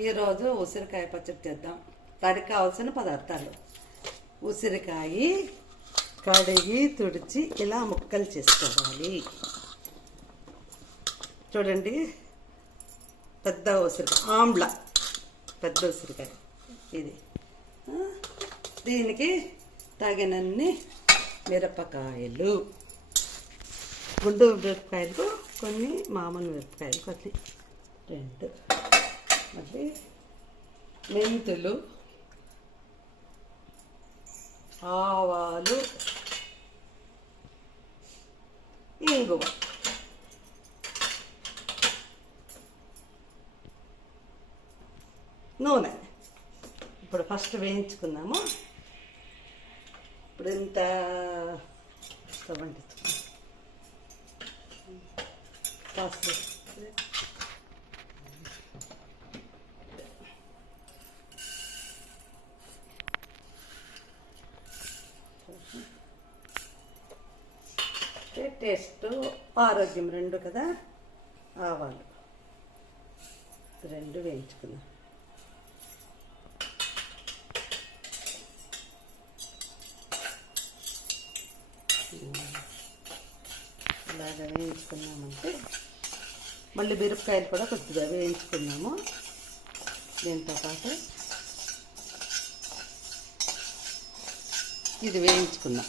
ఈరోజు ఉసిరికాయ పచ్చడి చేద్దాం. దానికి కావాల్సిన పదార్థాలు: ఉసిరికాయ కడిగి తుడిచి ఇలా ముక్కలు చేసుకోవాలి. చూడండి, పెద్ద ఉసిరికాయ, ఆమ్ల పెద్ద ఉసిరికాయ ఇది. దీనికి తగినన్ని మిరపకాయలు, గుండు మిరపకాయలు కొన్ని, మామూలు మిరపకాయలు కొన్ని, 2. మళ్ళీ మెంతులు, ఆవాలు, ఇంగువ, నూనె. ఇప్పుడు ఫస్ట్ వేయించుకుందాము. ఇప్పుడు ఇంత స్టవ్ అంటించుకుందాం. టేస్ట్ ఆరోగ్యం 2 కదా. ఆవాలు 2 వేయించుకుందాం. ఇలాగా వేయించుకున్నామంటే మళ్ళీ మిరపకాయలు కూడా కొద్దిగా వేయించుకున్నాము. దీంతో పాటు ఇది వేయించుకుందాం.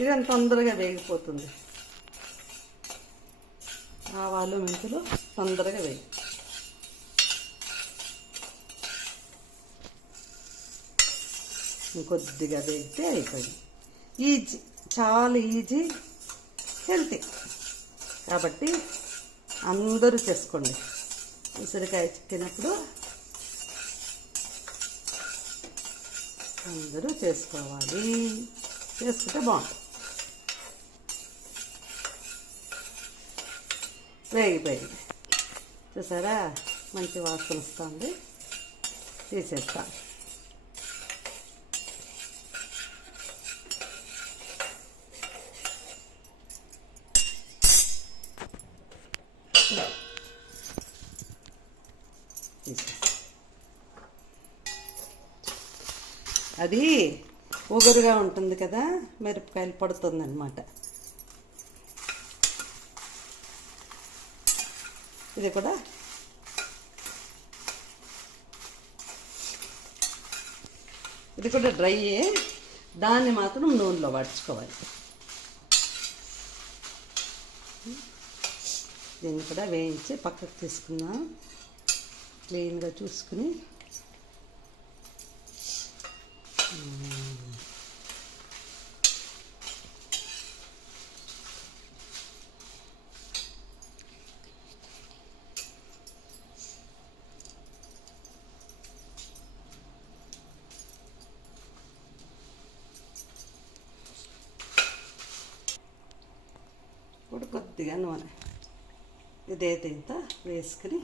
ఇది అంత తొందరగా వేగిపోతుంది. ఆవాలు మెంతులు తొందరగా వేగి ఇంకొద్దిగా వేగితే అయిపోయింది. ఈజీ, చాలా ఈజీ, హెల్తీ కాబట్టి అందరూ చేసుకోండి. ఉసిరికాయ తిన్నప్పుడు అందరూ చేసుకోవాలి. చేసుకుంటే బాగుంటుంది. వేగిపోయింది చూసారా, మంచి వాసన వస్తుంది. తీసేస్తాను. అది ఒగరుగా ఉంటుంది కదా, మిరపకాయలు పడుతుంది అన్నమాట. ఇది కూడా డ్రైయే, దాన్ని మాత్రం నూనెలో వాడుకోవాలి. దీన్ని కూడా వేయించి పక్కకు తీసుకుందాం. క్లీన్గా చూసుకుని ఇప్పుడు కొద్దిగా నూనె ఇదైతే ఇంత వేసుకుని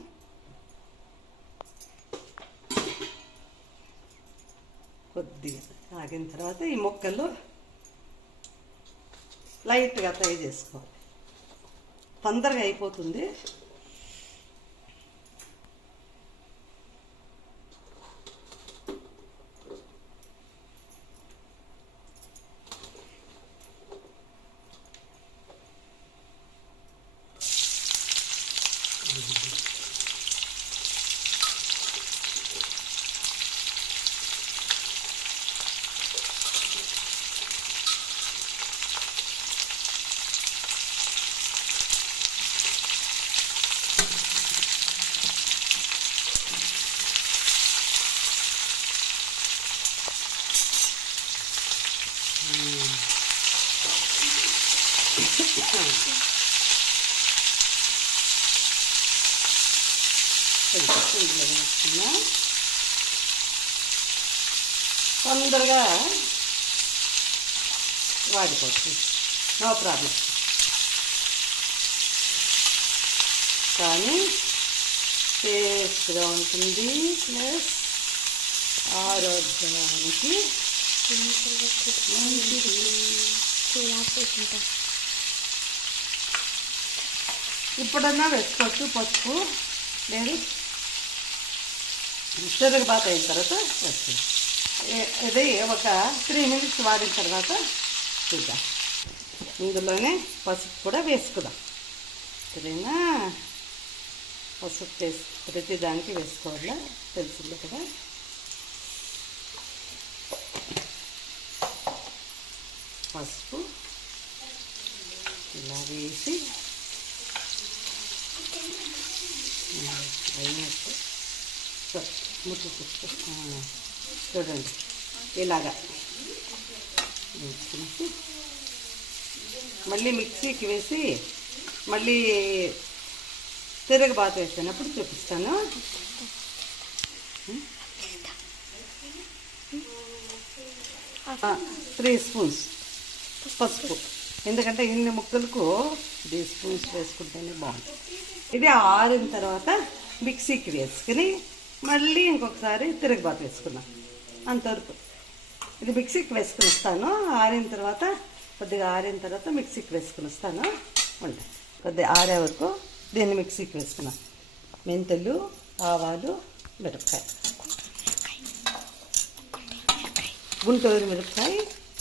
కొద్దిగా ఆగిన తర్వాత ఈ ముక్కలు లైట్గా ఫ్రై చేసుకోవాలి. తొందరగా అయిపోతుంది. తొందరగా వాడిపోతుంది, నో ప్రాబ్లం. కానీ టేస్ట్గా ఉంటుంది, ప్లస్ ఆరోగ్యానికి మంచిది. ఇప్పుడన్నా వేసుకోవచ్చు పసుపు, లేదు తిరగబాత అయిన తర్వాత వేస్తుంది. ఇది ఒక 3 minutes వాడిన తర్వాత చూద్దాం. ఇందులోనే పసుపు కూడా వేసుకుందాం. సరేనా? పసుపు ప్రతి దానికి వేసుకోవాలా, తెలిసిందే కదా. పసుపు ఇలా వేసి అయినట్టు చూడండి ఇలాగా వేసుకునేసి మళ్ళీ మిక్సీకి వేసి మళ్ళీ తిరగబాత వేసినప్పుడు చూపిస్తాను. 3 spoons పసుపు, ఎందుకంటే ఇన్ని ముక్కలకు 3 spoons వేసుకుంటేనే బాగుంటుంది. ఇది ఆరిన తర్వాత మిక్సీకి వేసుకుని మళ్ళీ ఇంకొకసారి తిరగబాత వేసుకున్నాం. అంతవరకు ఇది మిక్సీకి వేసుకుని వస్తాను. కొద్దిగా ఆరిన తర్వాత మిక్సీకి వేసుకుని వస్తాను. ఉంటాయి కొద్దిగా ఆరే వరకు దీన్ని మిక్సీకి వేసుకున్నాం. మెంతులు, ఆవాలు, మిరపకాయ, గుంటూరు మిరపకాయ,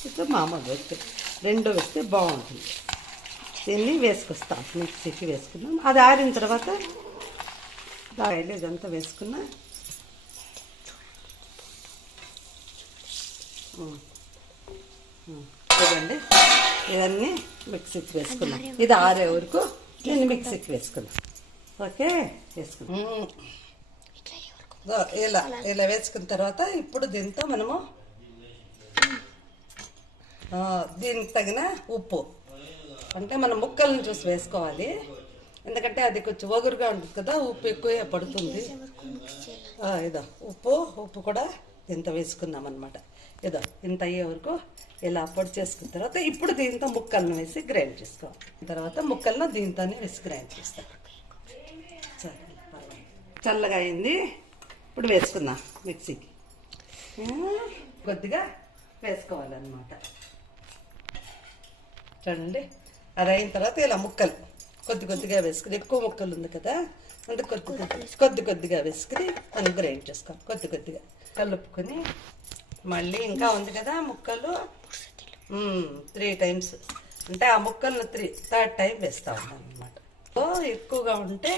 ఇప్పుడు మామూలు మిరపకాయ 2 వేస్తే బాగుంటుంది. దీన్ని వేసుకొస్తాం, మిక్సీకి వేసుకున్నాం. అది ఆరిన తర్వాత దాయిలు ఇదంతా వేసుకున్నా. చూడండి ఇవన్నీ మిక్సీకి వేసుకున్నాం. ఇది ఆరే వరకు దీన్ని మిక్సీకి వేసుకున్నాం. ఓకే, వేసుకున్నాం. ఇలా వేసుకున్న తర్వాత ఇప్పుడు దీంతో మనము దీనికి తగిన ఉప్పు, అంటే మనం ముక్కలను చూసి వేసుకోవాలి. ఎందుకంటే అది కొంచెం ఒగురుగా ఉంటుంది కదా, ఉప్పు ఎక్కువ పడుతుంది. ఇదో ఉప్పు కూడా ఇంత వేసుకున్నాం అనమాట. ఏదో ఇంత అయ్యే వరకు ఇలా పొడి చేసుకున్న తర్వాత ఇప్పుడు దీంతో ముక్కలను వేసి గ్రైండ్ చేసుకోవాలి. తర్వాత ముక్కలను దీంతోనే వేసి గ్రైండ్ చేస్తాం. చల్లగా అయింది, ఇప్పుడు వేసుకుందాం మిక్సీకి. కొద్దిగా వేసుకోవాలన్నమాట. చూడండి అది అయిన తర్వాత ఇలా ముక్కలు కొద్దిగా వేసుకుని, ఎక్కువ ముక్కలు ఉంది కదా అంటే కొద్దిగా వేసుకుని మనం గ్రైండ్ చేసుకోవాలి. కొద్దిగా కలుపుకొని మళ్ళీ ఇంకా ఉంది కదా ముక్కలు 3 times, అంటే ఆ ముక్కలను 3rd time వేస్తూ ఉన్నాను అనమాట. ఎక్కువగా ఉంటే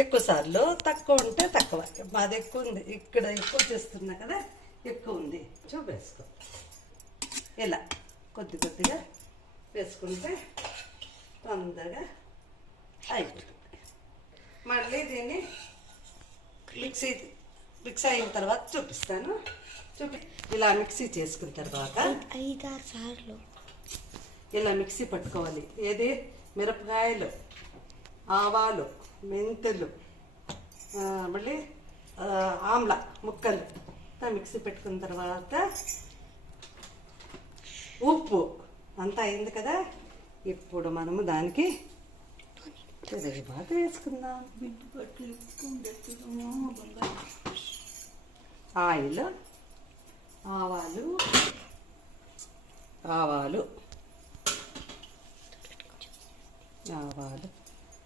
ఎక్కువ సార్లు, తక్కువ ఉంటే తక్కువ. మాది ఎక్కువ ఉంది, ఇక్కడ ఎక్కువ చేస్తున్నా కదా, ఎక్కువ ఉంది వేసుకో. ఇలా కొద్దిగా వేసుకుంటే తొందరగా అయిపోతుంది. మళ్ళీ దీన్ని మిక్స్ అయిన తర్వాత చూపిస్తాను. ఇలా మిక్సీ చేసుకున్న తర్వాత 5-6 సార్లు ఇలా మిక్సీ పట్టుకోవాలి. ఏది మిరపకాయలు, ఆవాలు, మెంతులు, మళ్ళీ ఆమ్ల ముక్కలు మిక్సీ పెట్టుకున్న తర్వాత ఉప్పు అంతా అయింది కదా. ఇప్పుడు మనము దానికి తిరగబాత వేసుకుందాం. ఆయిల్, ఆవాలు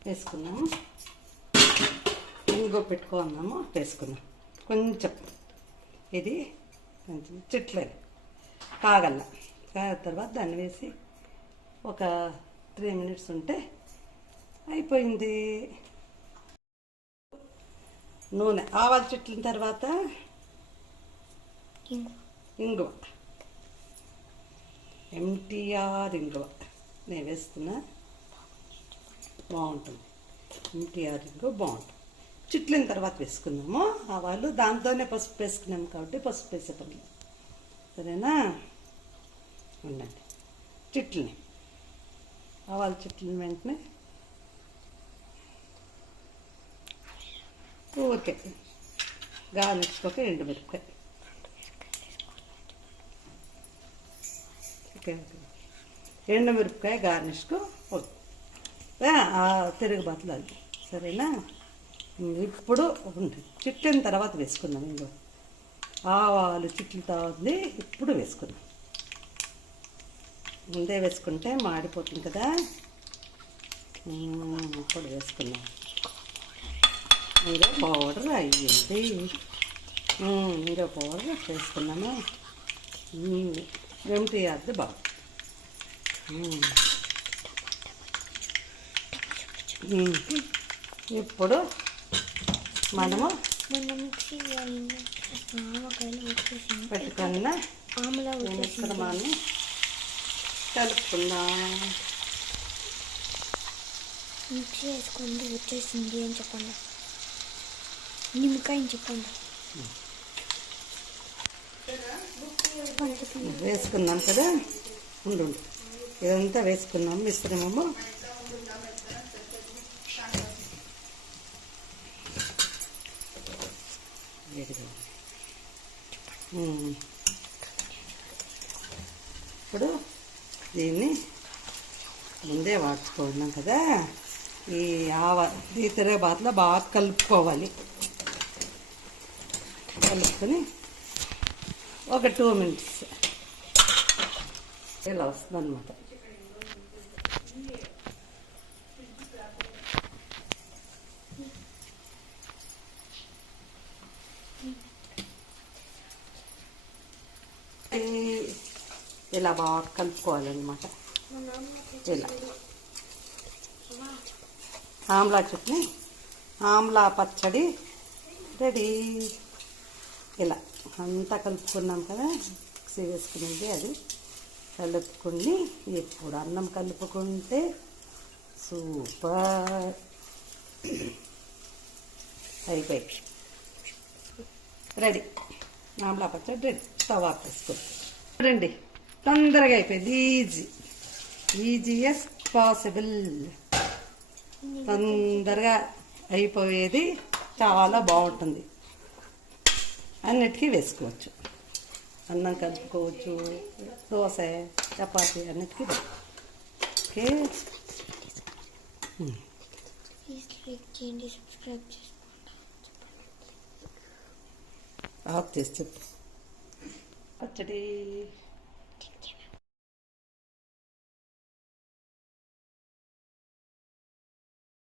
వేసుకున్నాము. ఇంగో పెట్టుకున్నాము, వేసుకున్నాం. కొంచెం ఇది కొంచెం చిట్లేదు కాగల తర్వాత దాన్ని వేసి ఒక 3 minutes ఉంటే అయిపోయింది. నూనె, ఆవాలు చిట్లిన తర్వాత ఇంగువ, MTR ఇంగువ నేను వేస్తున్నా, బాగుంటుంది. MTR ఇంగువ బాగుంటుంది. చిట్లిన తర్వాత వేసుకున్నాము ఆవాలు, దాంతోనే పసుపు వేసుకున్నాము కాబట్టి పసుపు వేసే పని. సరేనా? ఉండండి. చిట్లని ఆవాలు చిట్లిన వెంటనే ఓకే గార్నిష్కి ఎండుమిరపకాయ. ఓకే ఎండుమిరపకాయ గార్నిష్కు తిరుగుబాతులు అది. సరేనా? ఇప్పుడు చిట్లిన తర్వాత వేసుకుందాం. ఇంకో ఆవాలు చిట్లుతా ఉంది, ఇప్పుడు వేసుకుందాం. ముందే వేసుకుంటే మాడిపోతుంది కదా. ఇప్పుడు వేసుకున్నాం. ఇంకా పౌడర్ అయ్యింది. ఇంకా పౌడర్ వేసుకున్నాము. ఏమిటి అది బాగా. ఇప్పుడు మనము పెట్టుకున్న మిశ్రమాన్ని కలుపుకుందాం. మిక్సీ వేసుకుంది వచ్చేసింది అని చెప్పండి. నిమ్మకాయ చెప్పండి. వేసుకున్నాం కదా. ఉండు, ఇదంతా వేసుకున్నాం మిశ్రమము. ఇప్పుడు దీన్ని ముందే వాడుచుకున్నాం కదా. ఈ తిరగబాతులో బాగా కలుపుకోవాలి. కలుపుకొని ఒక 2 minutes ఇలా వస్తుంది అన్నమాట. ఇలా బాగా కలుపుకోవాలన్నమాట. ఇలా ఆమ్లా చట్నీ, ఆమ్లా పచ్చడి రెడీ. ఇలా అంతా కలుపుకున్నాం కదా. మిక్సీ వేసుకునేది అది కలుపుకుని ఎప్పుడు అన్నం కలుపుకుంటే సూపర్. అయిపోయి రెడీ. ఆమ్లా పచ్చడి రెడీ. స్టవ్ ఆఫ్ చేసుకోండి. చూడండి, తొందరగా అయిపోయింది. Easiest possible. తొందరగా అయిపోయేది, చాలా బాగుంటుంది. అన్నిటికీ వేసుకోవచ్చు. అన్నం కలుపుకోవచ్చు, దోశ, చపాతీ అన్నిటికీ. ఓకే, ఆఫ్ చేసి చెప్పు. పచ్చడి